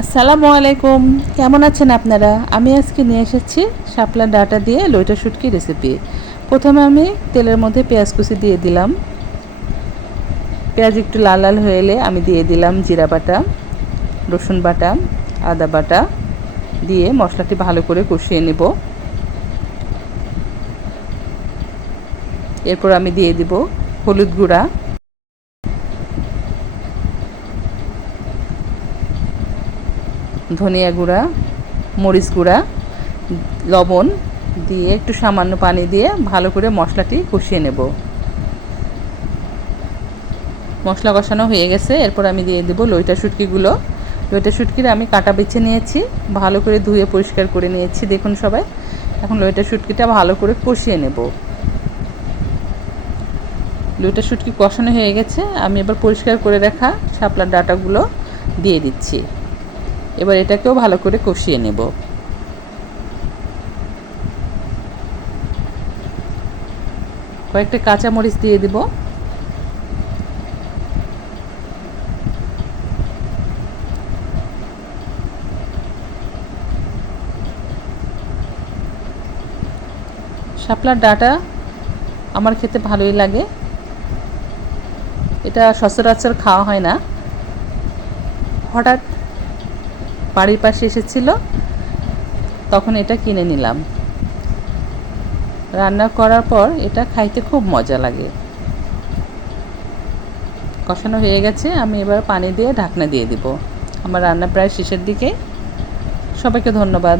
আসসালামু আলাইকুম। কেমন আছেন আপনারা? আমি আজকে নিয়ে এসেছি শাপলা ডাটা দিয়ে লইটা শুটকি রেসিপি প্রথমে আমি তেলের মধ্যে পেঁয়াজ কুচি দিয়ে দিলাম। পেঁয়াজ একটু লাল লাল হয়ে এলে আমি দিয়ে দিলাম জিরা বাটা, রসুন বাটা, আদা বাটা দিয়ে মশলাটি ভালো করে কষিয়ে নেব। এরপর আমি দিয়ে দিব হলুদ গুঁড়া ধনিয়া গুঁড়া, মরিচ গুঁড়া, লবণ দিয়ে একটু সামান্য পানি দিয়ে ভালো করে মশলাটি কষিয়ে নেব। মশলা কষানো হয়ে গেছে, এরপর আমি দিয়ে দেবো লইটা শুটকিগুলো। লইটা শুটকির আমি কাটা বেছে নিয়েছি, ভালো করে ধুয়ে পরিষ্কার করে নিয়েছি, দেখুন সবাই। এখন লইটা শুটকিটা ভালো করে কষিয়ে নেব। লইটা শুটকি কষানো হয়ে গেছে, আমি এবার পরিষ্কার করে রাখা শাপলার ডাটাগুলো দিয়ে দিচ্ছি। এবার এটাকেও ভালো করে কষিয়ে নেব। কয়েকটা কাঁচা মরিচ দিয়ে দিব। শাপলার ডাটা আমার খেতে ভালোই লাগে। এটা সচরাচর খাওয়া হয় না। হঠাৎ বাড়ির পাশে এসেছিল, তখন এটা কিনে নিলাম। রান্না করার পর এটা খাইতে খুব মজা লাগে। কষানো হয়ে গেছে, আমি এবার পানি দিয়ে ঢাকনা দিয়ে দিব। আমার রান্না প্রায় শেষের দিকে। সবাইকে ধন্যবাদ।